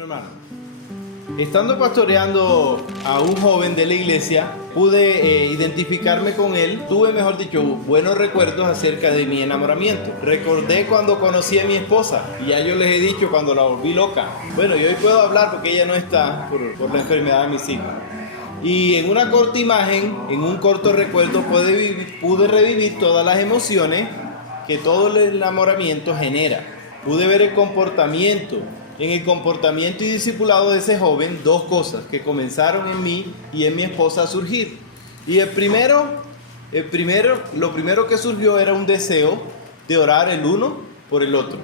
Bueno, hermano, estando pastoreando a un joven de la iglesia, pude identificarme con él. Tuve, mejor dicho, buenos recuerdos acerca de mi enamoramiento. Recordé cuando conocí a mi esposa, y ya yo les he dicho cuando la volví loca. Bueno, y hoy puedo hablar porque ella no está por la enfermedad de mis hijos. Y en una corta imagen, en un corto recuerdo, pude revivir todas las emociones que todo el enamoramiento genera. Pude ver el comportamiento. En el comportamiento y discipulado de ese joven, dos cosas que comenzaron en mí y en mi esposa a surgir. Y lo primero que surgió era un deseo de orar el uno por el otro.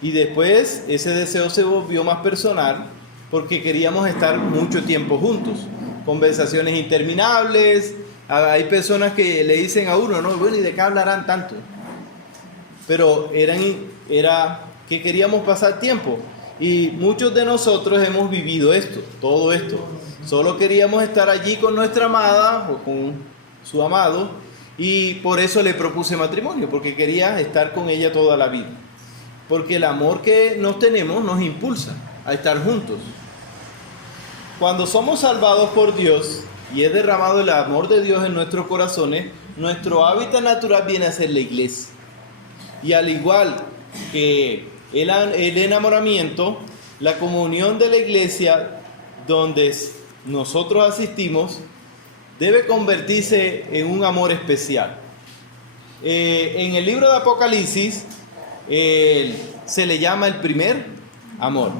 Y después ese deseo se volvió más personal porque queríamos estar mucho tiempo juntos. Conversaciones interminables. Hay personas que le dicen a uno, no, bueno, ¿y de qué hablarán tanto? Pero era que queríamos pasar tiempo, y muchos de nosotros hemos vivido todo esto. Solo queríamos estar allí con nuestra amada o con su amado, y por eso le propuse matrimonio, porque quería estar con ella toda la vida, porque el amor que nos tenemos nos impulsa a estar juntos. Cuando somos salvados por Dios y es derramado el amor de Dios en nuestros corazones, nuestro hábitat natural viene a ser la iglesia. Y al igual que el enamoramiento, la comunión de la iglesia donde nosotros asistimos debe convertirse en un amor especial. En el libro de Apocalipsis se le llama el primer amor.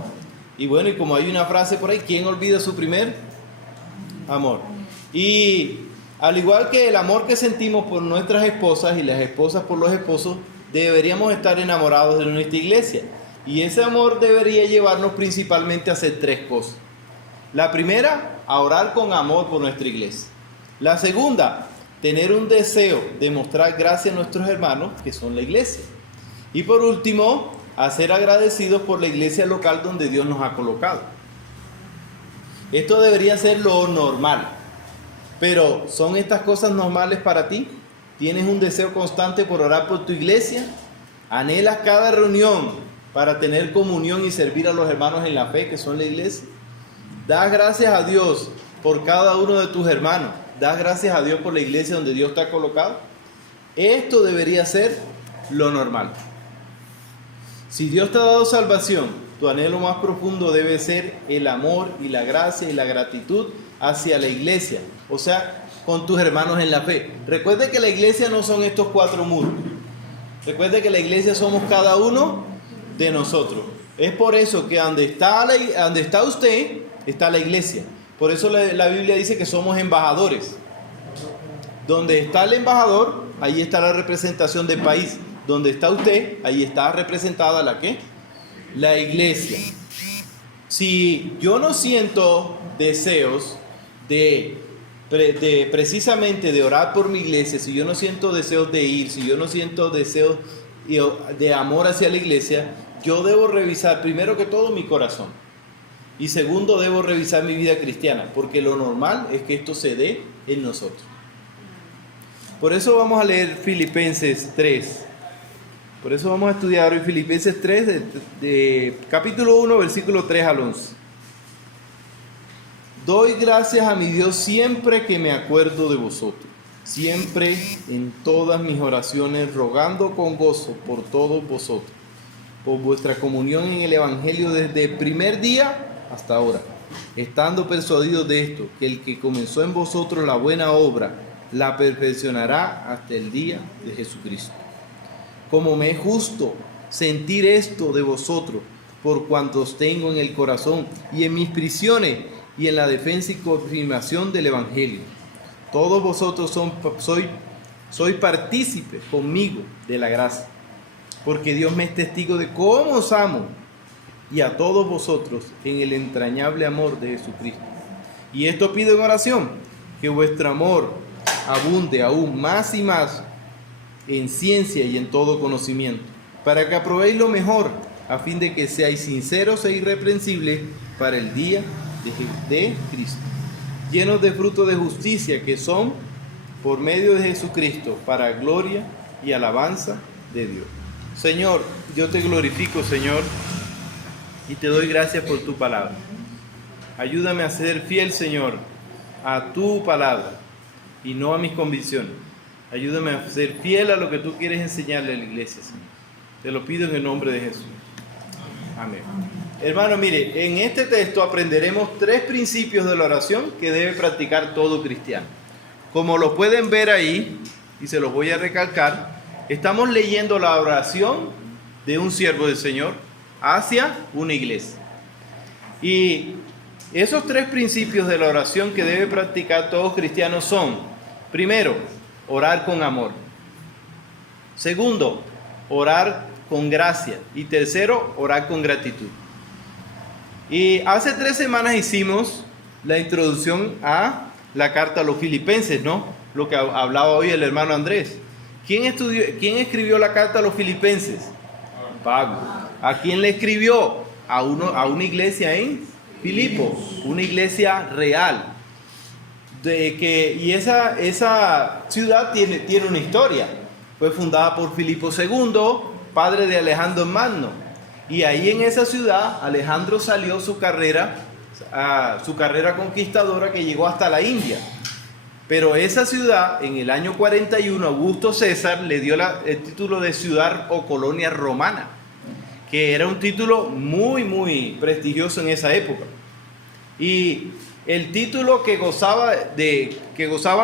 Y bueno, y como hay una frase por ahí, ¿quién olvida su primer amor? Y al igual que el amor que sentimos por nuestras esposas y las esposas por los esposos, deberíamos estar enamorados de nuestra iglesia, y ese amor debería llevarnos principalmente a hacer tres cosas. La primera, a orar con amor por nuestra iglesia. La segunda, tener un deseo de mostrar gracia a nuestros hermanos que son la iglesia. Y por último, a ser agradecidos por la iglesia local donde Dios nos ha colocado. Esto debería ser lo normal. Pero ¿son estas cosas normales para ti? ¿Tienes un deseo constante por orar por tu iglesia? ¿Anhelas cada reunión para tener comunión y servir a los hermanos en la fe que son la iglesia? ¿Das gracias a Dios por cada uno de tus hermanos? ¿Das gracias a Dios por la iglesia donde Dios te ha colocado? Esto debería ser lo normal. Si Dios te ha dado salvación, tu anhelo más profundo debe ser el amor y la gracia y la gratitud hacia la iglesia, o sea, con tus hermanos en la fe. Recuerde que la iglesia no son estos cuatro muros. Recuerde que la iglesia somos cada uno de nosotros. Es por eso que donde está usted, está la iglesia. Por eso la Biblia dice que somos embajadores. Donde está el embajador, ahí está la representación del país. Donde está usted, ahí está representada ¿la qué? La iglesia. Si yo no siento deseos precisamente de orar por mi iglesia, si yo no siento deseos de ir, si yo no siento deseos de amor hacia la iglesia, yo debo revisar primero que todo mi corazón, y segundo debo revisar mi vida cristiana, porque lo normal es que esto se dé en nosotros. Por eso vamos a leer Filipenses 3. Por eso vamos a estudiar hoy Filipenses 3 de capítulo 1, versículo 3 al 11. Doy gracias a mi Dios siempre que me acuerdo de vosotros, siempre en todas mis oraciones, rogando con gozo por todos vosotros, por vuestra comunión en el Evangelio desde el primer día hasta ahora, estando persuadidos de esto, que el que comenzó en vosotros la buena obra, la perfeccionará hasta el día de Jesucristo. Como me es justo sentir esto de vosotros, por cuantos tengo en el corazón y en mis prisiones, y en la defensa y confirmación del Evangelio. Todos vosotros sois partícipes conmigo de la gracia, porque Dios me es testigo de cómo os amo, y a todos vosotros en el entrañable amor de Jesucristo. Y esto pido en oración, que vuestro amor abunde aún más y más en ciencia y en todo conocimiento, para que aprobéis lo mejor, a fin de que seáis sinceros e irreprensibles para el día de Cristo, llenos de fruto de justicia que son por medio de Jesucristo para gloria y alabanza de Dios. Señor, yo te glorifico, Señor, y te doy gracias por tu palabra. Ayúdame a ser fiel, Señor, a tu palabra y no a mis convicciones. Ayúdame a ser fiel a lo que tú quieres enseñarle a la iglesia, Señor. Te lo pido en el nombre de Jesús. Amén. Hermano, mire, en este texto aprenderemos 3 principios de la oración que debe practicar todo cristiano. Como lo pueden ver ahí, y se los voy a recalcar, estamos leyendo la oración de un siervo del Señor hacia una iglesia. Y esos 3 principios de la oración que debe practicar todo cristiano son: primero, orar con amor; segundo, orar con gracia; y tercero, orar con gratitud. Y hace 3 semanas hicimos la introducción a la carta a los Filipenses, ¿no? Lo que hablaba hoy el hermano Andrés. ¿Quién escribió la carta a los Filipenses? Pablo. ¿A quién le escribió? A una iglesia en Filipo, una iglesia real. Y esa ciudad tiene una historia. Fue fundada por Filipo II, padre de Alejandro Magno. Y ahí en esa ciudad Alejandro salió su carrera conquistadora que llegó hasta la India. Pero esa ciudad, en el año 41, Augusto César le dio el título de ciudad o colonia romana, que era un título muy, muy prestigioso en esa época. Y el título que gozaba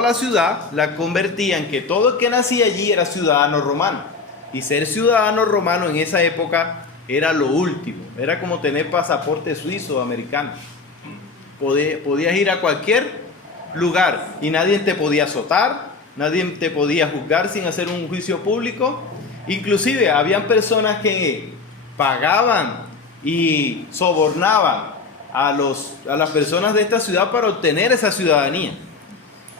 la ciudad la convertía en que todo el que nacía allí era ciudadano romano. Y ser ciudadano romano en esa época era lo último, era como tener pasaporte suizo o americano. Podías ir a cualquier lugar y nadie te podía azotar, nadie te podía juzgar sin hacer un juicio público. Inclusive habían personas que pagaban y sobornaban a las personas de esta ciudad para obtener esa ciudadanía.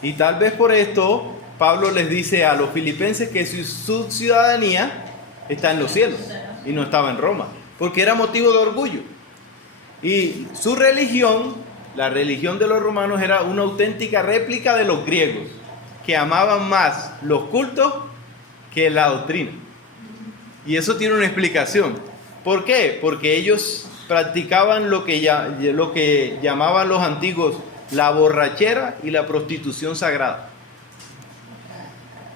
Y tal vez por esto Pablo les dice a los filipenses que su ciudadanía está en los cielos y no estaba en Roma, porque era motivo de orgullo. Y su religión, la religión de los romanos, era una auténtica réplica de los griegos, que amaban más los cultos que la doctrina. Y eso tiene una explicación. ¿Por qué? Porque ellos practicaban lo que llamaban los antiguos la borrachera y la prostitución sagrada.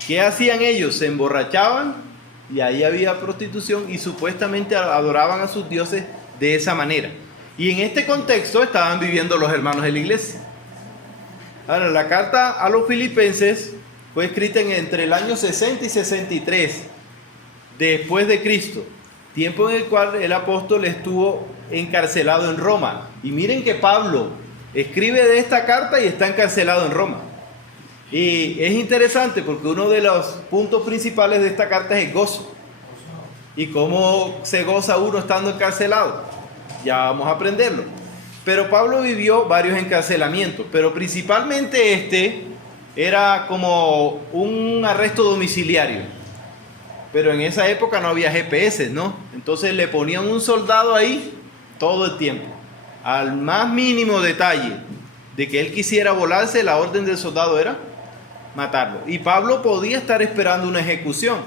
¿Qué hacían ellos? Se emborrachaban y ahí había prostitución y supuestamente adoraban a sus dioses de esa manera. Y en este contexto estaban viviendo los hermanos de la iglesia. Ahora, la carta a los Filipenses fue escrita entre el año 60 y 63 después de Cristo, tiempo en el cual el apóstol estuvo encarcelado en Roma. Y miren que Pablo escribe de esta carta y está encarcelado en Roma. Y es interesante porque uno de los puntos principales de esta carta es el gozo. ¿Y cómo se goza uno estando encarcelado? Ya vamos a aprenderlo. Pero Pablo vivió varios encarcelamientos, pero principalmente este era como un arresto domiciliario. Pero en esa época no había GPS, ¿no? Entonces le ponían un soldado ahí todo el tiempo. Al más mínimo detalle de que él quisiera volarse, la orden del soldado era matarlo. Y Pablo podía estar esperando una ejecución,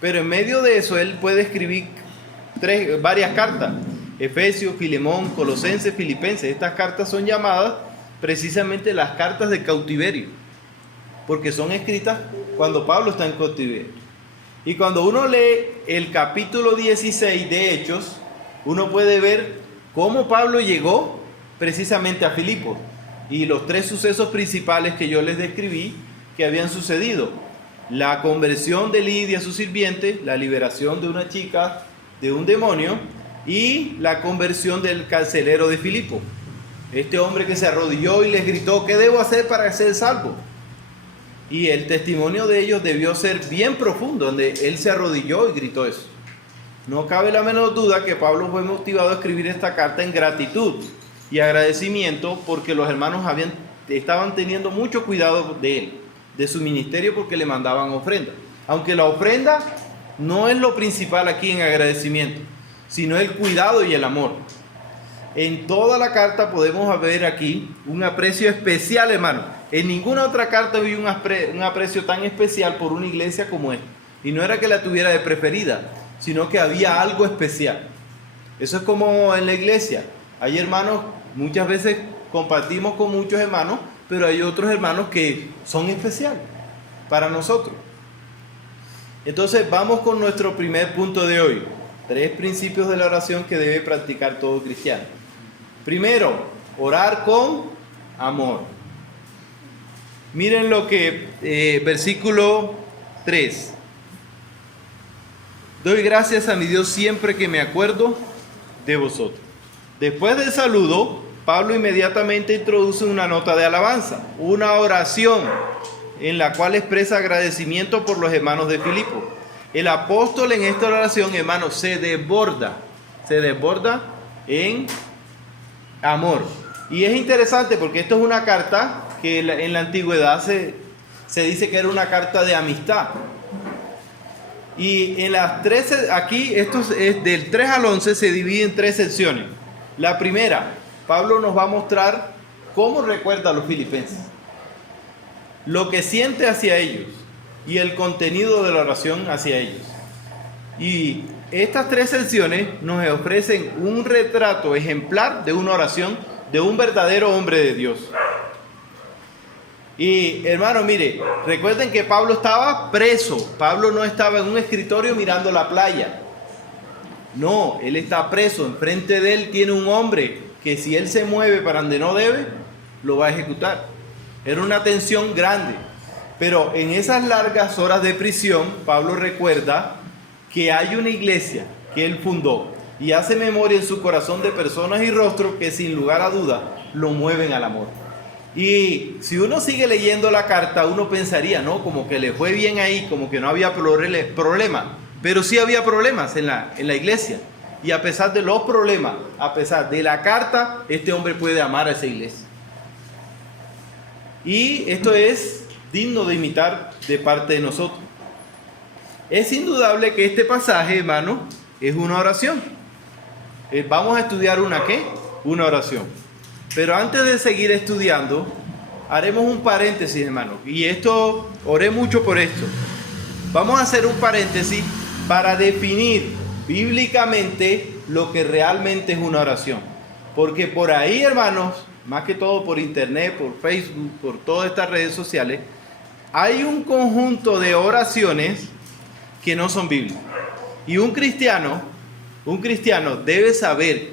pero en medio de eso él puede escribir varias cartas: Efesios, Filemón, Colosenses, Filipenses. Estas cartas son llamadas precisamente las cartas de cautiverio, porque son escritas cuando Pablo está en cautiverio. Y cuando uno lee el capítulo 16 de Hechos, uno puede ver cómo Pablo llegó precisamente a Filipo y los 3 sucesos principales que yo les describí que habían sucedido: la conversión de Lidia, su sirviente, la liberación de una chica de un demonio y la conversión del carcelero de Filipo, este hombre que se arrodilló y les gritó: ¿qué debo hacer para ser salvo? Y el testimonio de ellos debió ser bien profundo, donde él se arrodilló y gritó eso. No cabe la menor duda que Pablo fue motivado a escribir esta carta en gratitud y agradecimiento, porque los hermanos estaban teniendo mucho cuidado de él, de su ministerio, porque le mandaban ofrenda. Aunque la ofrenda no es lo principal aquí en agradecimiento, sino el cuidado y el amor. En toda la carta podemos ver aquí un aprecio especial, hermano. En ninguna otra carta vi un aprecio tan especial por una iglesia como esta. Y no era que la tuviera de preferida, sino que había algo especial. Eso es como en la iglesia. Hay hermanos, muchas veces compartimos con muchos hermanos, pero hay otros hermanos que son especiales para nosotros. Entonces vamos con nuestro primer punto de hoy. 3 principios de la oración que debe practicar todo cristiano. Primero, orar con amor. Miren lo que, versículo 3. Doy gracias a mi Dios siempre que me acuerdo de vosotros. Después del saludo, Pablo inmediatamente introduce una nota de alabanza, una oración en la cual expresa agradecimiento por los hermanos de Filipo. El apóstol en esta oración, hermanos, se desborda en amor. Y es interesante porque esto es una carta que en la antigüedad se dice que era una carta de amistad. Y en las 13, aquí esto es del 3 al 11, se divide en 3 secciones. La primera, Pablo nos va a mostrar cómo recuerda a los filipenses, lo que siente hacia ellos y el contenido de la oración hacia ellos. Y estas 3 secciones nos ofrecen un retrato ejemplar de una oración de un verdadero hombre de Dios. Y hermano, mire, recuerden que Pablo estaba preso. Pablo no estaba en un escritorio mirando la playa. No, él está preso. Enfrente de él tiene un hombre que si él se mueve para donde no debe, lo va a ejecutar. Era una tensión grande. Pero en esas largas horas de prisión, Pablo recuerda que hay una iglesia que él fundó y hace memoria en su corazón de personas y rostros que sin lugar a duda lo mueven al amor. Y si uno sigue leyendo la carta, uno pensaría, ¿no? Como que le fue bien ahí, como que no había problema. Pero sí había problemas en la iglesia. Y a pesar de los problemas, a pesar de la carta, este hombre puede amar a esa iglesia. Y esto es digno de imitar de parte de nosotros. Es indudable que este pasaje, hermano, es una oración. Vamos a estudiar una oración. Pero antes de seguir estudiando, haremos un paréntesis, hermano. Y esto, oré mucho por esto. Vamos a hacer un paréntesis para definir bíblicamente lo que realmente es una oración. Porque por ahí, hermanos, más que todo por internet, por Facebook, por todas estas redes sociales, hay un conjunto de oraciones que no son bíblicas. Y un cristiano debe saber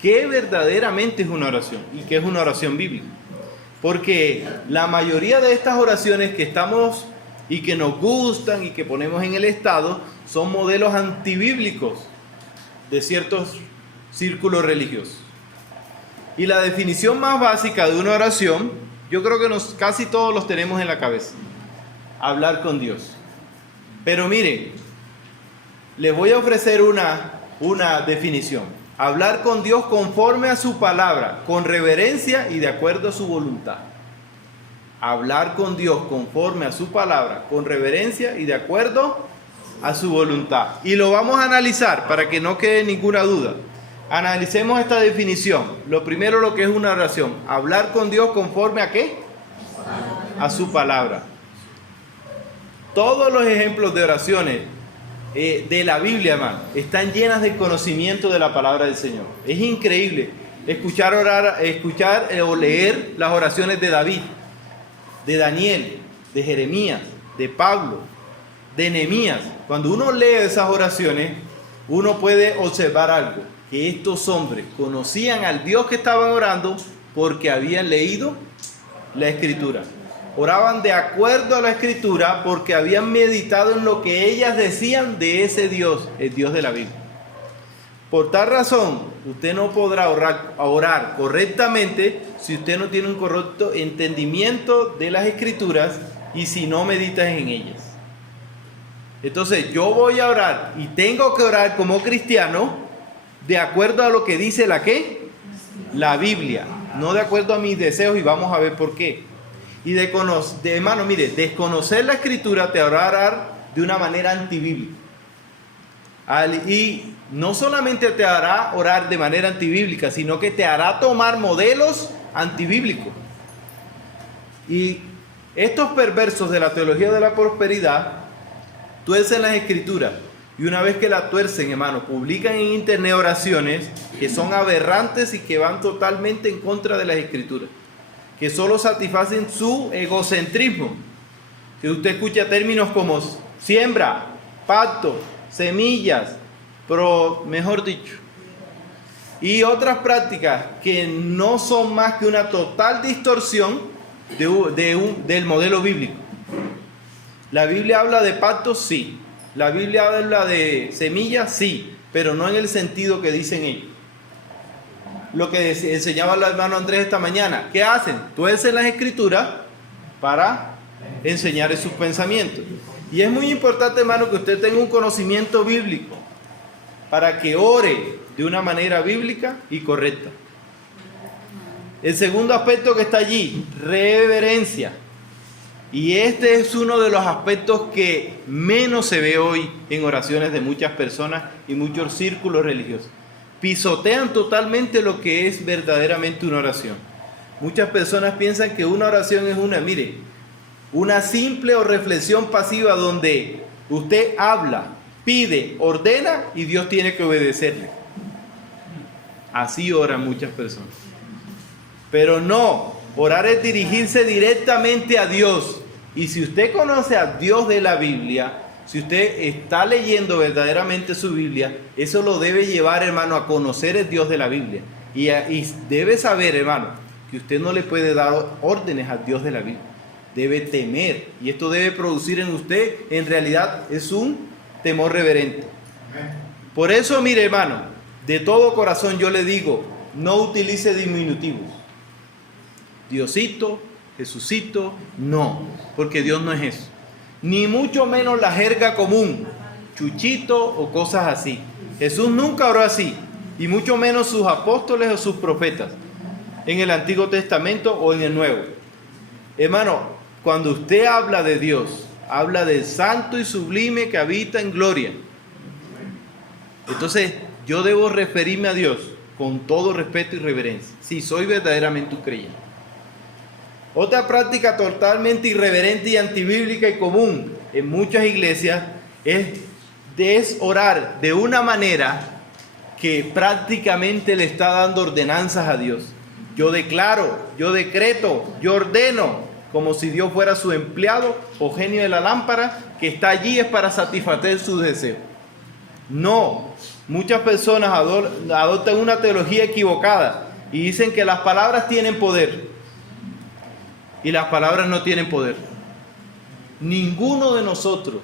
qué verdaderamente es una oración y qué es una oración bíblica. Porque la mayoría de estas oraciones que estamos y que nos gustan y que ponemos en el estado son modelos antibíblicos de ciertos círculos religiosos. Y la definición más básica de una oración, yo creo que casi todos los tenemos en la cabeza. Hablar con Dios. Pero mire, les voy a ofrecer una definición. Hablar con Dios conforme a su palabra, con reverencia y de acuerdo a su voluntad. Hablar con Dios conforme a su palabra, con reverencia y de acuerdo a su voluntad. Y lo vamos a analizar para que no quede ninguna duda. Analicemos esta definición. Lo primero, lo que es una oración. Hablar con Dios conforme a ¿qué? A su palabra. Todos los ejemplos de oraciones de la Biblia, hermano, están llenas de conocimiento de la palabra del Señor. Es increíble escuchar o leer las oraciones de David, de Daniel, de Jeremías, de Pablo, de Nehemías. Cuando uno lee esas oraciones, uno puede observar algo, que estos hombres conocían al Dios que estaban orando porque habían leído la Escritura. Oraban de acuerdo a la Escritura porque habían meditado en lo que ellas decían de ese Dios, el Dios de la Biblia. Por tal razón, usted no podrá orar correctamente si usted no tiene un correcto entendimiento de las Escrituras y si no meditas en ellas. Entonces, yo voy a orar y tengo que orar como cristiano de acuerdo a lo que dice la Biblia, no de acuerdo a mis deseos, y vamos a ver por qué. Y hermano, mire, desconocer la Escritura te hará orar de una manera antibíblica. Y no solamente te hará orar de manera antibíblica, sino que te hará tomar modelos antibíblicos. Y estos perversos de la teología de la prosperidad tuercen las Escrituras Y una vez que la tuercen, hermano, publican en internet oraciones que son aberrantes y que van totalmente en contra de las Escrituras, que solo satisfacen su egocentrismo. Que usted escucha términos como siembra, pacto, semillas, pero mejor dicho, y otras prácticas que no son más que una total distorsión del modelo bíblico. La Biblia habla de pactos, sí. La Biblia habla de semillas, sí, pero no en el sentido que dicen ellos. Lo que enseñaba el hermano Andrés esta mañana, ¿qué hacen? Tuercen las Escrituras para enseñar sus pensamientos. Y es muy importante, hermano, que usted tenga un conocimiento bíblico para que ore de una manera bíblica y correcta. El segundo aspecto que está allí, reverencia. Y este es uno de los aspectos que menos se ve hoy en oraciones de muchas personas y muchos círculos religiosos. Pisotean totalmente lo que es verdaderamente una oración. Muchas personas piensan que una oración es una simple o reflexión pasiva donde usted habla, pide, ordena y Dios tiene que obedecerle. Así oran muchas personas. Pero no, orar es dirigirse directamente a Dios. Y si usted conoce a Dios de la Biblia, si usted está leyendo verdaderamente su Biblia, eso lo debe llevar, hermano, a conocer el Dios de la Biblia. Y debe saber, hermano, que usted no le puede dar órdenes al Dios de la Biblia. Debe temer. Y esto debe producir en usted, en realidad, es un temor reverente. Por eso, mire, hermano, de todo corazón yo le digo, no utilice diminutivos. Diosito, Jesucito, no, porque Dios no es eso. Ni mucho menos la jerga común, Chuchito o cosas así. Jesús nunca oró así, y mucho menos sus apóstoles o sus profetas, en el Antiguo Testamento o en el Nuevo. Hermano, cuando usted habla de Dios, habla del santo y sublime que habita en gloria. Entonces, yo debo referirme a Dios con todo respeto y reverencia, si soy verdaderamente un creyente. Otra práctica totalmente irreverente y antibíblica y común en muchas iglesias es orar de una manera que prácticamente le está dando ordenanzas a Dios. Yo declaro, yo decreto, yo ordeno, como si Dios fuera su empleado o genio de la lámpara que está allí es para satisfacer sus deseos. No, muchas personas adoptan una teología equivocada y dicen que las palabras tienen poder. Y las palabras no tienen poder. Ninguno de nosotros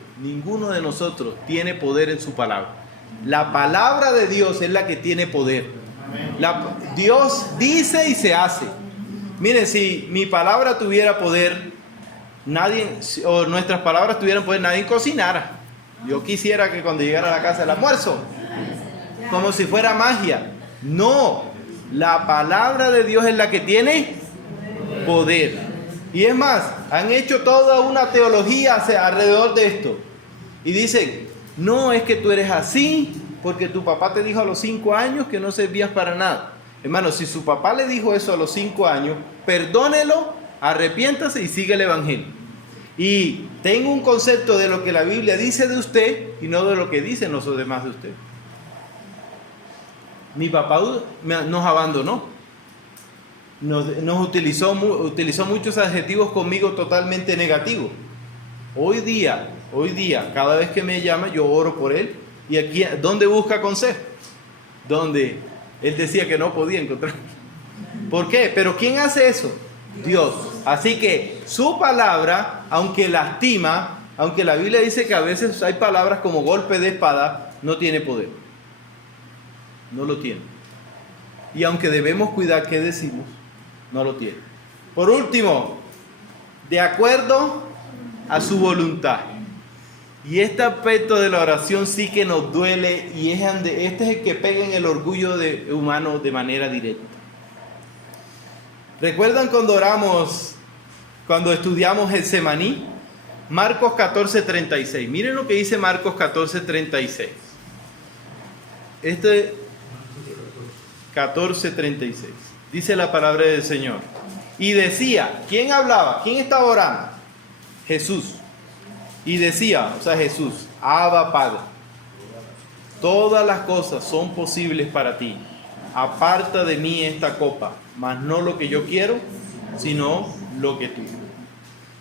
tiene poder en su palabra. La palabra de Dios es la que tiene poder. Dios dice y se hace. Miren, si mi palabra tuviera poder, o nuestras palabras tuvieran poder, nadie cocinara. Yo quisiera que cuando llegara a la casa el almuerzo, como si fuera magia. No, la palabra de Dios es la que tiene poder. Y es más, han hecho toda una teología alrededor de esto. Y dicen, no, es que tú eres así, porque tu papá te dijo a los 5 años que no servías para nada. Hermano, si su papá le dijo eso a los 5 años, perdónelo, arrepiéntase y sigue el evangelio. Y tenga un concepto de lo que la Biblia dice de usted y no de lo que dicen los demás de usted. Mi papá nos abandonó. Nos utilizó muchos adjetivos conmigo totalmente negativos. Hoy día, cada vez que me llama, yo oro por él. Y aquí, ¿dónde busca consejo? Donde él decía que no podía encontrar. ¿Por qué? ¿Pero quién hace eso? Dios. Así que su palabra, aunque lastima, aunque la Biblia dice que a veces hay palabras como golpe de espada, no tiene poder. No lo tiene. Y aunque debemos cuidar qué decimos, no lo tiene. Por último, de acuerdo a su voluntad. Y este aspecto de la oración sí que nos duele y este es el que pega en el orgullo humano de manera directa. ¿Recuerdan cuando estudiamos el Semaní? Marcos 14:36. Miren lo que dice Marcos 14:36. 14:36. Dice la palabra del Señor. Y decía, ¿quién hablaba? ¿Quién estaba orando? Jesús. Y decía, Jesús, Abba Padre. todas las cosas son posibles para ti. Aparta de mí esta copa, mas no lo que yo quiero, sino lo que tú.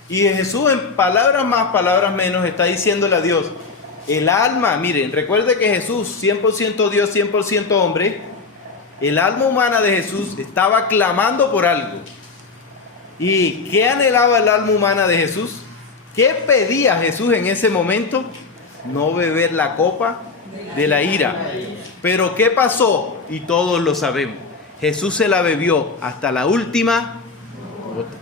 Y Jesús, en palabras más, palabras menos, está diciéndole a Dios, el alma, miren, recuerde que Jesús, 100% Dios, 100% hombre, el alma humana de Jesús estaba clamando por algo. ¿Y qué anhelaba el alma humana de Jesús? ¿Qué pedía Jesús en ese momento? No beber la copa de la ira. Pero ¿qué pasó? Y todos lo sabemos. Jesús se la bebió hasta la última gota.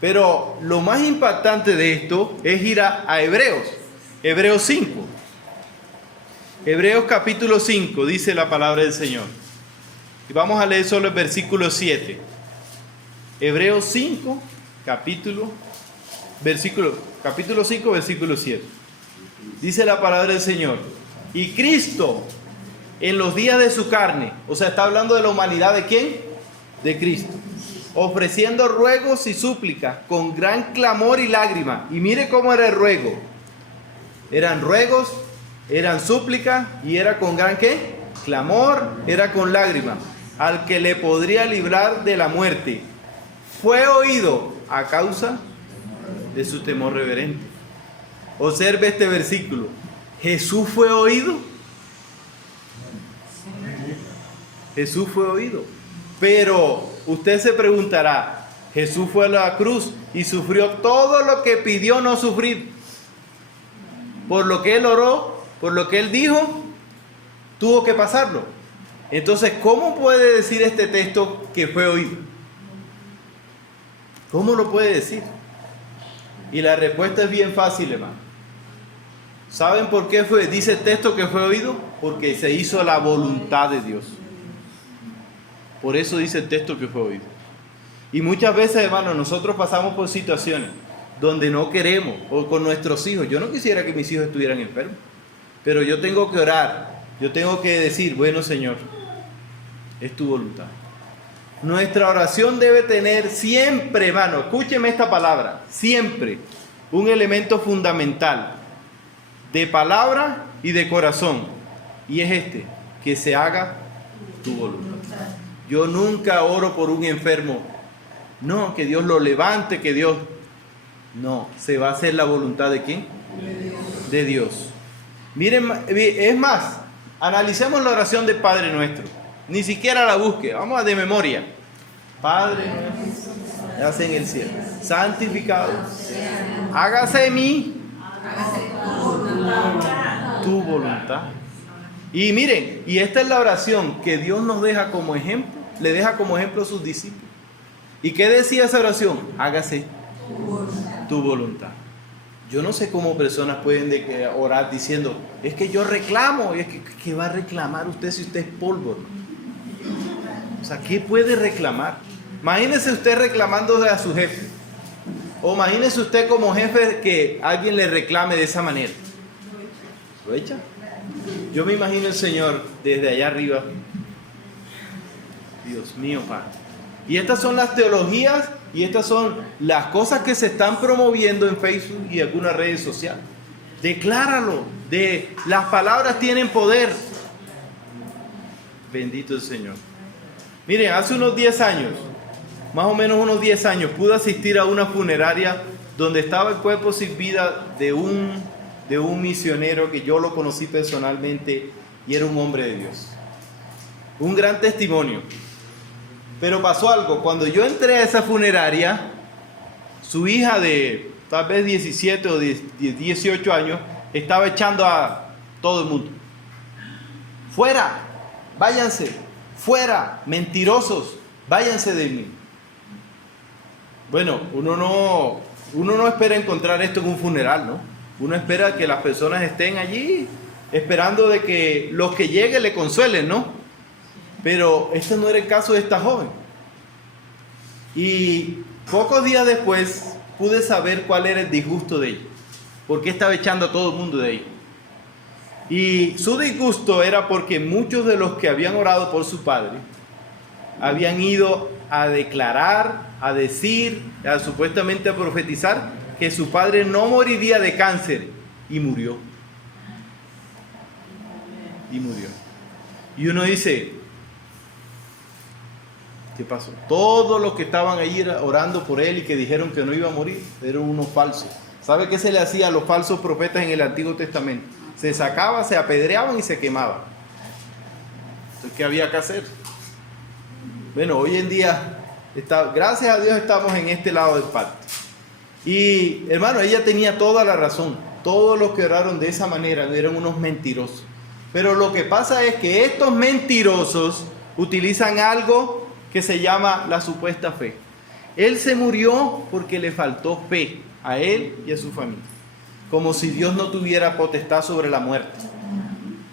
Pero lo más impactante de esto es ir a Hebreos. Hebreos 5. Hebreos capítulo 5 dice la palabra del Señor. Y vamos a leer solo el versículo 7. Hebreos 5, capítulo 5, versículo 7. Dice la palabra del Señor. Y Cristo, en los días de su carne, o sea, está hablando de la humanidad, ¿de quién? De Cristo. Ofreciendo ruegos y súplicas con gran clamor y lágrima. Y mire cómo era el ruego. Eran ruegos, eran súplicas y era con gran ¿qué? Clamor, era con lágrima. Al que le podría librar de la muerte. Fue oído a causa de su temor reverente. Observe este versículo. Jesús fue oído. Jesús fue oído. Pero usted se preguntará, Jesús fue a la cruz y sufrió todo lo que pidió no sufrir. Por lo que él oró, por lo que él dijo, tuvo que pasarlo. Entonces, ¿cómo puede decir este texto que fue oído? ¿Cómo lo puede decir? Y la respuesta es bien fácil, hermano. ¿Saben por qué dice el texto que fue oído? Porque se hizo la voluntad de Dios. Por eso dice el texto que fue oído. Y muchas veces, hermano, nosotros pasamos por situaciones donde no queremos, o con nuestros hijos. Yo no quisiera que mis hijos estuvieran enfermos, pero yo tengo que orar, yo tengo que decir, bueno, Señor, es tu voluntad. Nuestra oración debe tener siempre, hermano, escúcheme esta palabra, siempre un elemento fundamental de palabra y de corazón. Y es que se haga tu voluntad. Yo nunca oro por un enfermo. No, que Dios lo levante, que Dios... No, se va a hacer la voluntad ¿de quién? De Dios. Miren, es más, analicemos la oración del Padre Nuestro. Ni siquiera la busque, vamos a de memoria. Padre nuestro, que estás en el cielo, santificado, hágase en mí tu voluntad. Y miren, y esta es la oración que Dios nos deja como ejemplo, le deja como ejemplo a sus discípulos. ¿Y qué decía esa oración? Hágase tu voluntad. Yo no sé cómo personas pueden orar diciendo, es que yo reclamo. Y es que, ¿qué va a reclamar usted si usted es polvo, ¿no? O sea, ¿qué puede reclamar? Imagínese usted reclamándole a su jefe. O imagínese usted como jefe que alguien le reclame de esa manera. ¿Lo echa? Yo me imagino el Señor desde allá arriba. Dios mío, Padre. Y estas son las teologías y estas son las cosas que se están promoviendo en Facebook y algunas redes sociales. Decláralo. Las palabras tienen poder. Bendito el Señor. Miren, hace unos 10 años, más o menos unos 10 años, pude asistir a una funeraria donde estaba el cuerpo sin vida de un misionero que yo lo conocí personalmente y era un hombre de Dios. Un gran testimonio. Pero pasó algo, cuando yo entré a esa funeraria, su hija de tal vez 17 o 18 años estaba echando a todo el mundo. Fuera, váyanse, fuera, mentirosos, váyanse de mí. Bueno, uno no espera encontrar esto en un funeral, ¿no? Uno espera que las personas estén allí esperando de que los que lleguen le consuelen, ¿no? Pero este no era el caso de esta joven. Y pocos días después pude saber cuál era el disgusto de ella. Por qué estaba echando a todo el mundo de ella. Y su disgusto era porque muchos de los que habían orado por su padre habían ido a declarar, a decir, supuestamente a profetizar que su padre no moriría de cáncer y murió. y murió. Y uno dice, ¿qué pasó? Todos los que estaban ahí orando por él y que dijeron que no iba a morir, eran unos falsos. ¿Sabe qué se le hacía a los falsos profetas en el Antiguo Testamento? Se sacaba, se apedreaban y se quemaban. Entonces, ¿qué había que hacer? Bueno, hoy en día, gracias a Dios estamos en este lado del pacto. Y hermano, ella tenía toda la razón. Todos los que oraron de esa manera eran unos mentirosos. Pero lo que pasa es que estos mentirosos utilizan algo que se llama la supuesta fe. Él se murió porque le faltó fe a él y a su familia. Como si Dios no tuviera potestad sobre la muerte.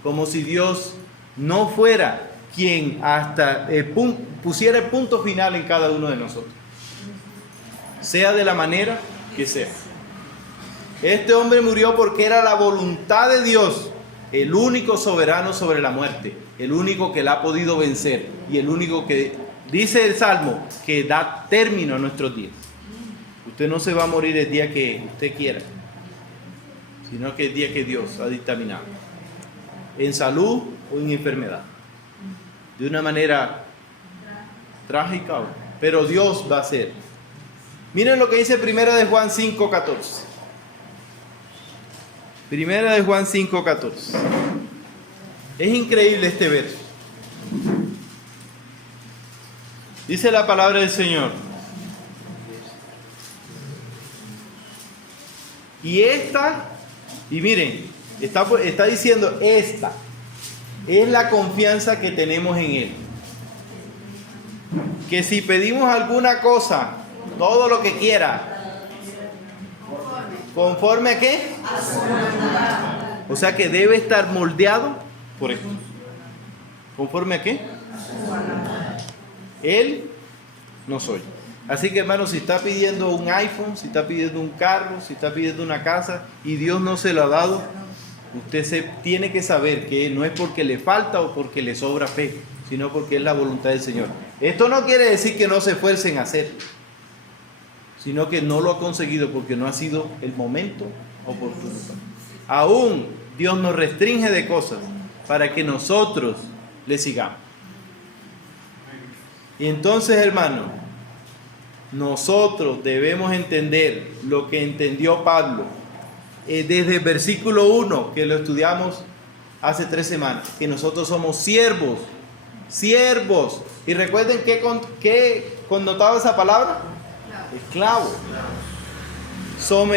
Como si Dios no fuera quien hasta pusiera el punto final en cada uno de nosotros. Sea de la manera que sea. Este hombre murió porque era la voluntad de Dios, el único soberano sobre la muerte, el único que la ha podido vencer y el único que, dice el Salmo, que da término a nuestros días. Usted no se va a morir el día que usted quiera, sino que el día que Dios ha dictaminado, en salud o en enfermedad, de una manera trágica, pero Dios va a hacer. Miren lo que dice 1 de Juan 5:14. 1 de Juan 5:14. Es increíble este verso. Dice la palabra del Señor. Y miren, está diciendo, esta es la confianza que tenemos en Él. Que si pedimos alguna cosa, todo lo que quiera, ¿conforme a qué? A su voluntad. O sea que debe estar moldeado por esto. ¿Conforme a qué? A su voluntad. Él no soy. Así que hermano, si está pidiendo un iPhone, si está pidiendo un carro, si está pidiendo una casa y Dios no se lo ha dado, usted tiene que saber que no es porque le falta o porque le sobra fe, sino porque es la voluntad del Señor. Esto no quiere decir que no se esfuercen a hacer, sino que no lo ha conseguido porque no ha sido el momento oportuno. Aún Dios nos restringe de cosas para que nosotros le sigamos. Y entonces, hermano, nosotros debemos entender lo que entendió Pablo desde el versículo 1, que lo estudiamos hace 3 semanas, que nosotros somos siervos. Y recuerden qué connotaba esa palabra: esclavo.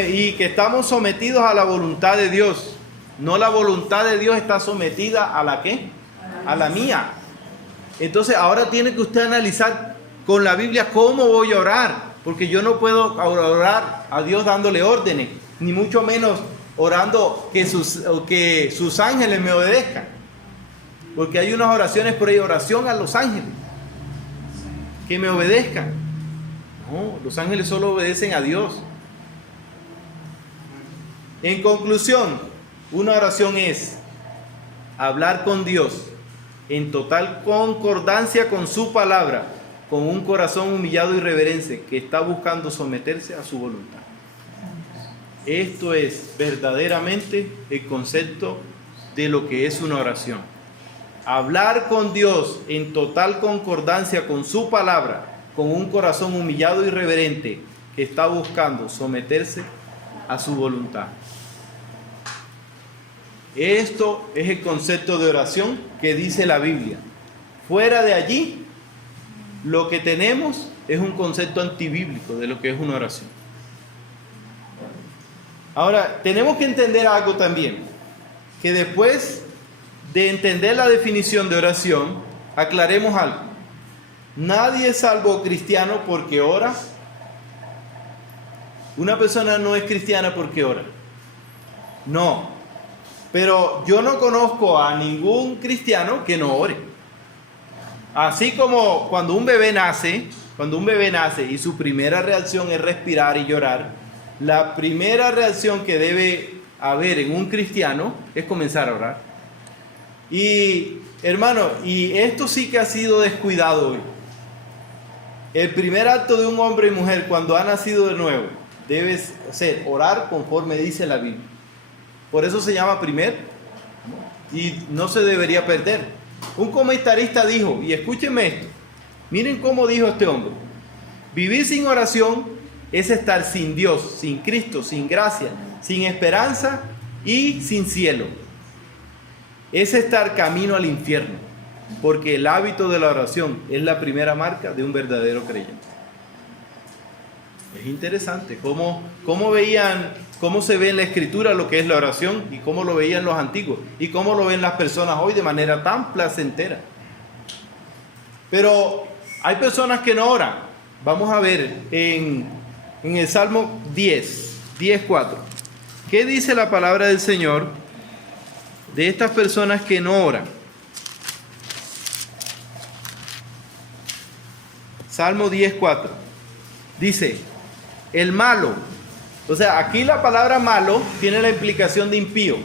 Y que estamos sometidos a la voluntad de Dios. No, la voluntad de Dios está sometida a la ¿qué? A la mía. Entonces ahora tiene que usted analizar con la Biblia cómo voy a orar, porque yo no puedo orar a Dios dándole órdenes, ni mucho menos orando que sus ángeles me obedezcan, porque hay unas oraciones por ahí, oración a los ángeles que me obedezcan. No, los ángeles solo obedecen a Dios. En conclusión, una oración es hablar con Dios en total concordancia con su palabra, con un corazón humillado y reverente que está buscando someterse a su voluntad. Esto es verdaderamente el concepto de lo que es una oración. Hablar con Dios en total concordancia con su palabra, con un corazón humillado y reverente que está buscando someterse a su voluntad. Esto es el concepto de oración que dice la Biblia. Fuera de allí, lo que tenemos es un concepto antibíblico de lo que es una oración. Ahora, tenemos que entender algo también, que después de entender la definición de oración, aclaremos algo. Nadie es salvo cristiano porque ora. Una persona no es cristiana porque ora. No. Pero yo no conozco a ningún cristiano que no ore. Así como cuando un bebé nace y su primera reacción es respirar y llorar, la primera reacción que debe haber en un cristiano es comenzar a orar. Y hermano, y esto sí que ha sido descuidado hoy. El primer acto de un hombre y mujer cuando ha nacido de nuevo debe ser orar conforme dice la Biblia. Por eso se llama primer y no se debería perder. Un comentarista dijo, y escúchenme esto, miren cómo dijo este hombre: vivir sin oración es estar sin Dios, sin Cristo, sin gracia, sin esperanza y sin cielo. Es estar camino al infierno, porque el hábito de la oración es la primera marca de un verdadero creyente. Es interesante cómo se ve en la Escritura lo que es la oración y cómo lo veían los antiguos y cómo lo ven las personas hoy de manera tan placentera. Pero hay personas que no oran. Vamos a ver en el Salmo 10:4. ¿Qué dice la palabra del Señor de estas personas que no oran? Salmo 10:4. Dice, el malo. O sea, aquí la palabra malo tiene la implicación de impío.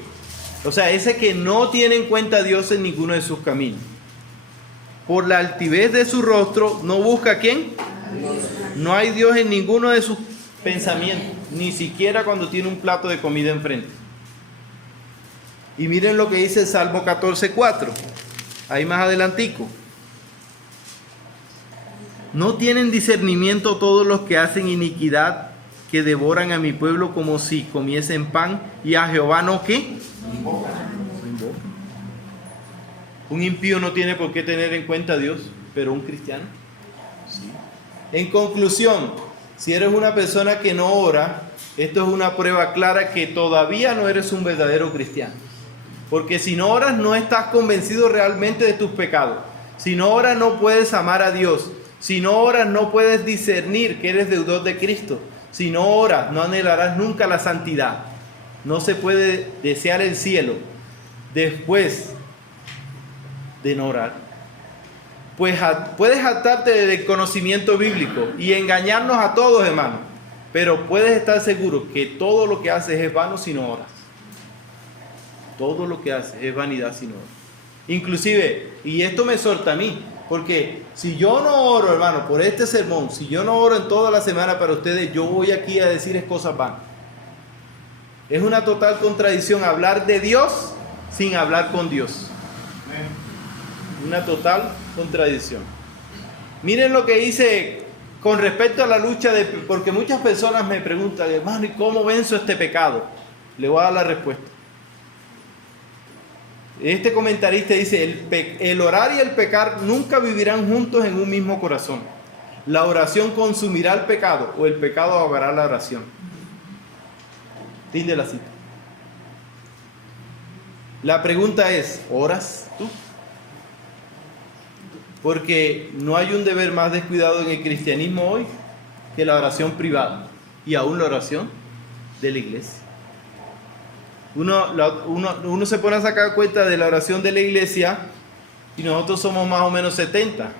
O sea, ese que no tiene en cuenta a Dios en ninguno de sus caminos. Por la altivez de su rostro, ¿no busca a quién? No hay Dios en ninguno de sus pensamientos, ni siquiera cuando tiene un plato de comida enfrente. Y miren lo que dice el Salmo 14:4, ahí más adelantico. No tienen discernimiento todos los que hacen iniquidad, que devoran a mi pueblo como si comiesen pan, y a Jehová no ¿qué? Invocan. Un impío no tiene por qué tener en cuenta a Dios, pero un cristiano sí. En conclusión, si eres una persona que no ora, esto es una prueba clara que todavía no eres un verdadero cristiano. Porque si no oras, no estás convencido realmente de tus pecados. Si no oras, no puedes amar a Dios. Si no oras, no puedes discernir que eres deudor de Cristo. Si no oras, no anhelarás nunca la santidad. No se puede desear el cielo después de no orar. Pues puedes jactarte del conocimiento bíblico y engañarnos a todos, hermano. Pero puedes estar seguro que todo lo que haces es vano si no oras. Todo lo que haces es vanidad si no oras. Inclusive, y esto me exhorta a mí, porque si yo no oro, hermano, por este sermón, si yo no oro en toda la semana para ustedes, yo voy aquí a decirles cosas vanas. Es una total contradicción hablar de Dios sin hablar con Dios. Una total contradicción. Miren lo que dice con respecto a la lucha porque muchas personas me preguntan, hermano, ¿y cómo venzo este pecado? Le voy a dar la respuesta. Este comentarista dice, el orar y el pecar nunca vivirán juntos en un mismo corazón. La oración consumirá el pecado o el pecado ahogará la oración. Fin de la cita. La pregunta es, ¿oras tú? Porque no hay un deber más descuidado en el cristianismo hoy que la oración privada y aún la oración de la iglesia. Uno se pone a sacar cuenta de la oración de la iglesia y nosotros somos más o menos 70.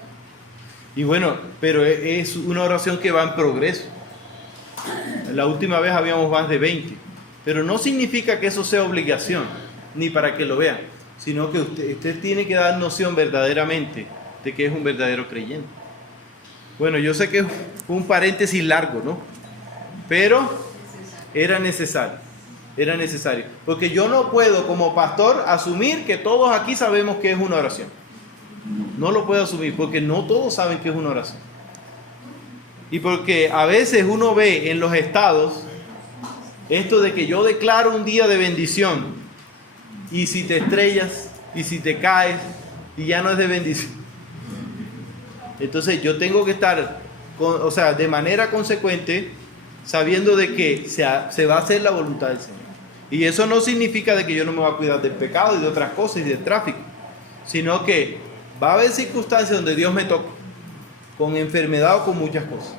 Y bueno, pero es una oración que va en progreso. La última vez habíamos más de 20. Pero no significa que eso sea obligación, ni para que lo vean, sino que usted tiene que dar noción verdaderamente de que es un verdadero creyente. Bueno, yo sé que es un paréntesis largo, ¿no? Pero era necesario. Era necesario. Porque yo no puedo, como pastor, asumir que todos aquí sabemos que es una oración. No lo puedo asumir, porque no todos saben que es una oración. Y porque a veces uno ve en los estados esto de que yo declaro un día de bendición, y si te estrellas, y si te caes, y ya no es de bendición. Entonces yo tengo que estar, de manera consecuente, sabiendo de que se va a hacer la voluntad del Señor. Y eso no significa de que yo no me voy a cuidar del pecado y de otras cosas y del tráfico, sino que va a haber circunstancias donde Dios me toque, con enfermedad o con muchas cosas.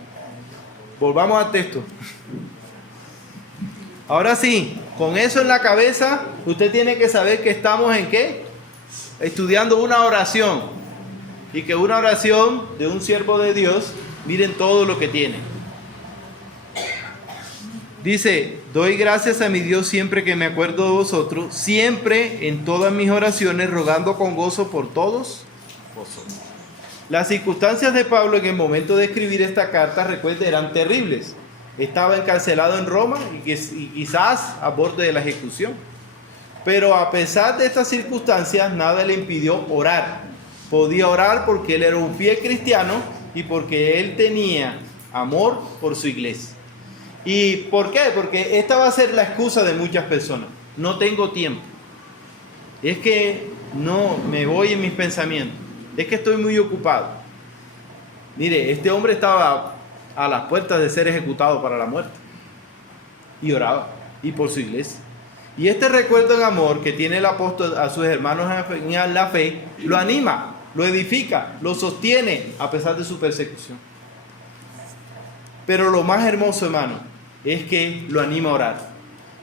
Volvamos al texto. Ahora sí, con eso en la cabeza, usted tiene que saber que estamos en ¿qué? Estudiando una oración. Y que una oración de un siervo de Dios, miren todo lo que tiene. Dice, doy gracias a mi Dios siempre que me acuerdo de vosotros, siempre en todas mis oraciones, rogando con gozo por todos vosotros. Las circunstancias de Pablo en el momento de escribir esta carta, recuerden, eran terribles. Estaba encarcelado en Roma y quizás a borde de la ejecución. Pero a pesar de estas circunstancias, nada le impidió orar. Podía orar porque él era un fiel cristiano y porque él tenía amor por su iglesia. ¿Y por qué? Porque esta va a ser la excusa de muchas personas. No tengo tiempo. Es que no me voy en mis pensamientos. Es que estoy muy ocupado. Mire, este hombre estaba a las puertas de ser ejecutado para la muerte. Y oraba. Y por su iglesia. Y este recuerdo en amor que tiene el apóstol a sus hermanos en la fe, lo anima, lo edifica, lo sostiene a pesar de su persecución. Pero lo más hermoso, hermano, es que lo anima a orar.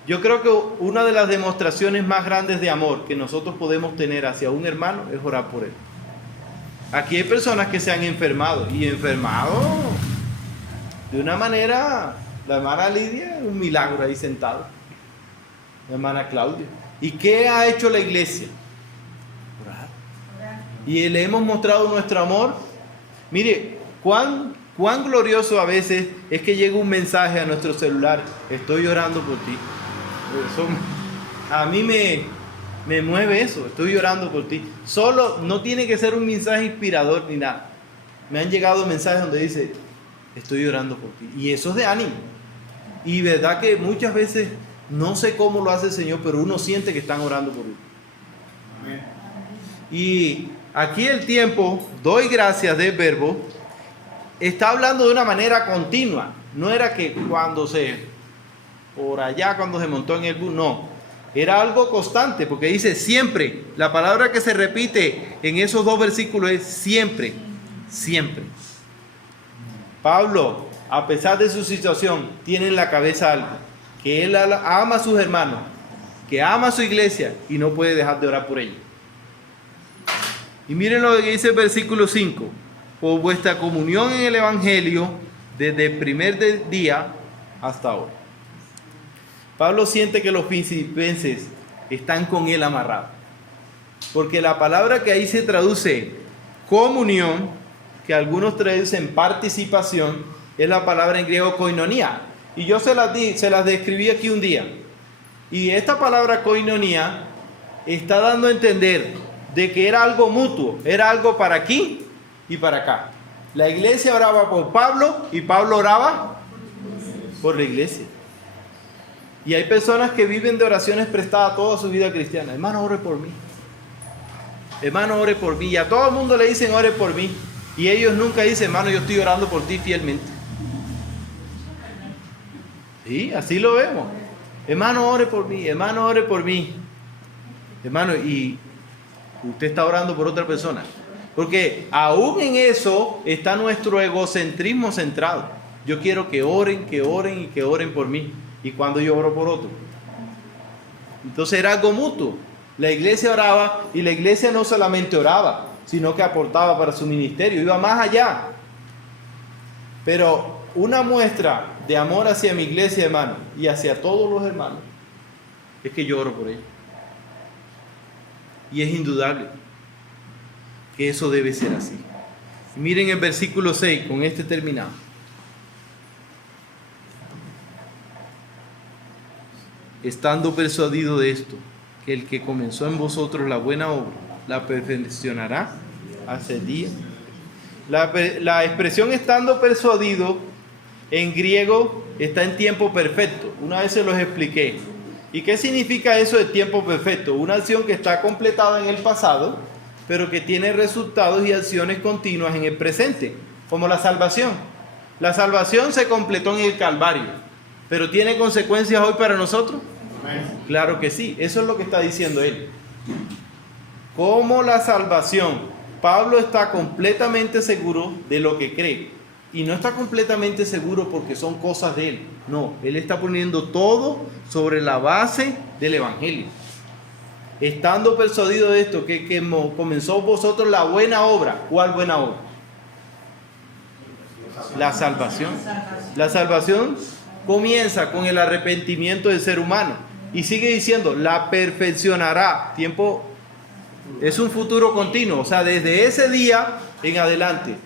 Yo creo que una de las demostraciones más grandes de amor que nosotros podemos tener hacia un hermano es orar por él. Aquí hay personas que se han enfermado y enfermado de una manera, la hermana Lidia, un milagro ahí sentado. La hermana Claudia. ¿Y qué ha hecho la iglesia? Orar. Y le hemos mostrado nuestro amor. Mire, cuán glorioso a veces es que llega un mensaje a nuestro celular: estoy orando por ti. Eso, a mí me mueve eso, estoy orando por ti. Solo, no tiene que ser un mensaje inspirador ni nada. Me han llegado mensajes donde dice: estoy orando por ti. Y eso es de ánimo. Y verdad que muchas veces, no sé cómo lo hace el Señor, pero uno siente que están orando por uno. Amén. Y aquí el tiempo, doy gracias del verbo, está hablando de una manera continua. No era que cuando cuando se montó en el bus, no. Era algo constante, porque dice siempre. La palabra que se repite en esos dos versículos es siempre, siempre. Pablo, a pesar de su situación, tiene en la cabeza algo: que él ama a sus hermanos, que ama a su iglesia y no puede dejar de orar por ellos. Y miren lo que dice el versículo 5: por vuestra comunión en el Evangelio desde el primer día hasta ahora. Pablo siente que los filipenses están con él amarrados, porque la palabra que ahí se traduce comunión, que algunos traducen participación, es la palabra en griego koinonia. Y yo se las describí aquí un día. Y esta palabra koinonia está dando a entender de que era algo mutuo, era algo para aquí y para acá. La iglesia oraba por Pablo y Pablo oraba por la iglesia. Y hay personas que viven de oraciones prestadas toda su vida cristiana. Hermano, ore por mí. Hermano, ore por mí. Y a todo el mundo le dicen: ore por mí. Y ellos nunca dicen: hermano, yo estoy orando por ti fielmente. Sí, así lo vemos. Hermano, ore por mí. Hermano, ore por mí. Hermano, y usted está orando por otra persona. Porque aún en eso está nuestro egocentrismo centrado. Yo quiero que oren y que oren por mí. Y cuando yo oro por otro. Entonces era algo mutuo. La iglesia oraba, y la iglesia no solamente oraba, sino que aportaba para su ministerio. Iba más allá. Pero una muestra de amor hacia mi iglesia, hermano, y hacia todos los hermanos, es que yo oro por ellos. Y es indudable que eso debe ser así. Y miren el versículo 6, con este terminamos. Estando persuadido de esto, que el que comenzó en vosotros la buena obra, la perfeccionará hasta el día. La expresión estando persuadido en griego está en tiempo perfecto. Una vez se los expliqué. ¿Y qué significa eso de tiempo perfecto? Una acción que está completada en el pasado, pero que tiene resultados y acciones continuas en el presente, como la salvación. La salvación se completó en el Calvario, pero ¿tiene consecuencias hoy para nosotros? Claro que sí, eso es lo que está diciendo él. Como la salvación, Pablo está completamente seguro de lo que cree. Y no está completamente seguro porque son cosas de él. No, él está poniendo todo sobre la base del Evangelio. Estando persuadido de esto, que comenzó vosotros la buena obra. ¿Cuál buena obra? La salvación. La salvación comienza con el arrepentimiento del ser humano. Y sigue diciendo, la perfeccionará. Tiempo es un futuro continuo, o sea, desde ese día en adelante.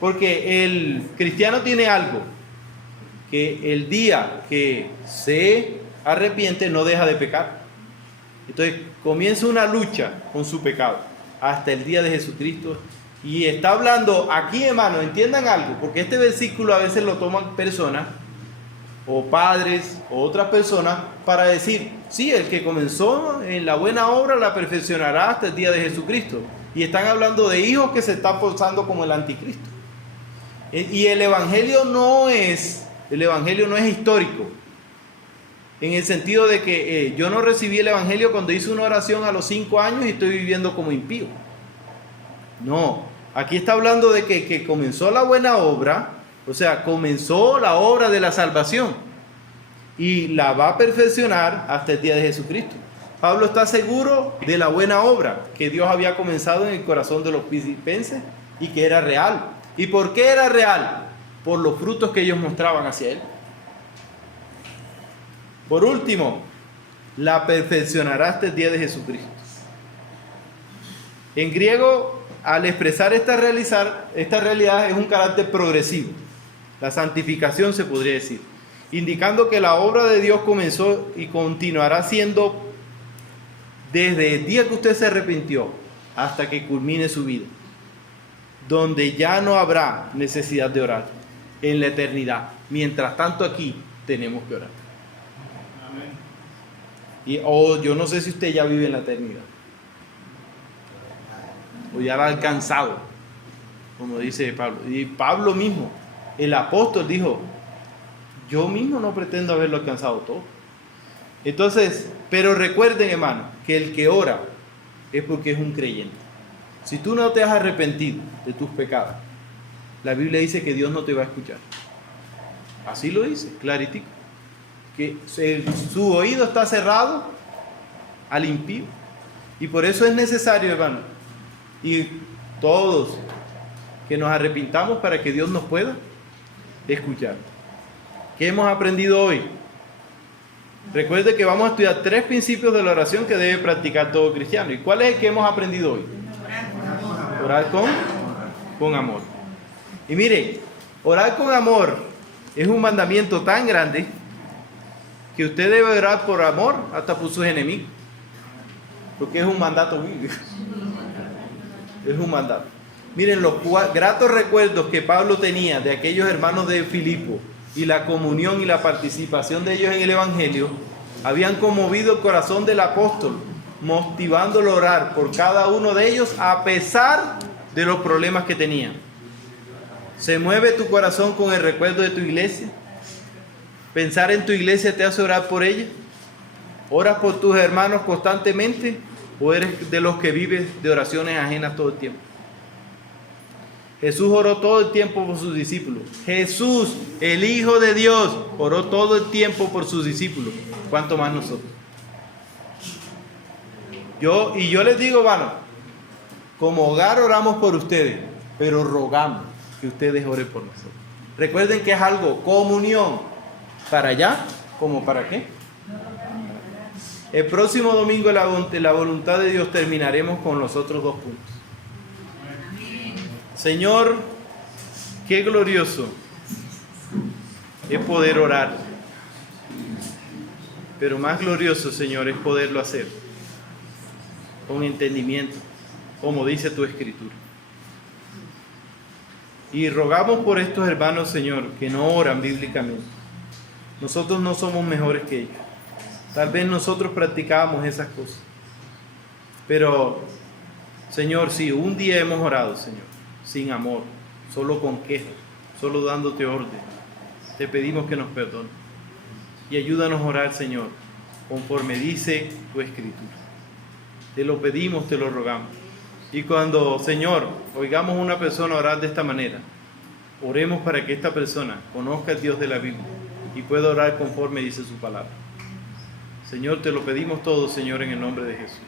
Porque el cristiano tiene algo, que el día que se arrepiente no deja de pecar. Entonces comienza una lucha con su pecado hasta el día de Jesucristo. Y está hablando aquí, hermano, entiendan algo, porque este versículo a veces lo toman personas o padres o otras personas para decir, sí, el que comenzó en la buena obra la perfeccionará hasta el día de Jesucristo. Y están hablando de hijos que se están posando como el anticristo. Y el evangelio no es histórico, en el sentido de que yo no recibí el evangelio cuando hice una oración a los 5 años y estoy viviendo como impío. No, aquí está hablando de que comenzó la buena obra, o sea, comenzó la obra de la salvación y la va a perfeccionar hasta el día de Jesucristo. Pablo está seguro de la buena obra que Dios había comenzado en el corazón de los filipenses y que era real. ¿Y por qué era real? Por los frutos que ellos mostraban hacia él. Por último, la perfeccionará hasta el día de Jesucristo. En griego, al expresar esta realidad es un carácter progresivo. La santificación se podría decir, indicando que la obra de Dios comenzó y continuará siendo desde el día que usted se arrepintió hasta que culmine su vida, donde ya no habrá necesidad de orar en la eternidad. Mientras tanto aquí tenemos que orar. Y yo no sé si usted ya vive en la eternidad o ya la ha alcanzado, como dice Pablo. Y Pablo mismo, el apóstol, dijo, yo mismo no pretendo haberlo alcanzado todo. Entonces, pero recuerden, hermano, que el que ora es porque es un creyente. Si tú no te has arrepentido de tus pecados, la Biblia dice que Dios no te va a escuchar. Así lo dice, claritico. Que su oído está cerrado al impío. Y por eso es necesario, hermano, y todos, que nos arrepintamos para que Dios nos pueda escuchar. ¿Qué hemos aprendido hoy? Recuerde que vamos a estudiar 3 principios de la oración que debe practicar todo cristiano. ¿Y cuál es el que hemos aprendido hoy? Orar con amor. Y mire, orar con amor es un mandamiento tan grande que usted debe orar por amor hasta por sus enemigos, porque es un mandato bíblico. Es un mandato. Miren los gratos recuerdos que Pablo tenía de aquellos hermanos de Filipo y la comunión y la participación de ellos en el evangelio habían conmovido el corazón del apóstol, motivándolo a orar por cada uno de ellos a pesar de los problemas que tenían. ¿Se mueve tu corazón con el recuerdo de tu iglesia? ¿Pensar en tu iglesia te hace orar por ella? ¿Oras por tus hermanos constantemente o eres de los que vives de oraciones ajenas todo el tiempo? Jesús oró todo el tiempo por sus discípulos. Jesús, el Hijo de Dios, oró todo el tiempo por sus discípulos. ¿Cuánto más nosotros? Yo les digo, hermano, como hogar oramos por ustedes, pero rogamos que ustedes oren por nosotros. Recuerden que es algo, comunión, para allá como para qué. El próximo domingo, la voluntad de Dios, terminaremos con los otros 2 puntos. Señor, qué glorioso es poder orar, pero más glorioso, Señor, es poderlo hacer con entendimiento, como dice tu Escritura. Y rogamos por estos hermanos, Señor, que no oran bíblicamente. Nosotros no somos mejores que ellos. Tal vez nosotros practicábamos esas cosas. Pero, Señor, si un día hemos orado, Señor, sin amor, solo con quejas, solo dándote orden, te pedimos que nos perdones. Y ayúdanos a orar, Señor, conforme dice tu Escritura. Te lo pedimos, te lo rogamos. Y cuando, Señor, oigamos a una persona orar de esta manera, oremos para que esta persona conozca al Dios de la Biblia y pueda orar conforme dice su palabra. Señor, te lo pedimos todo, Señor, en el nombre de Jesús.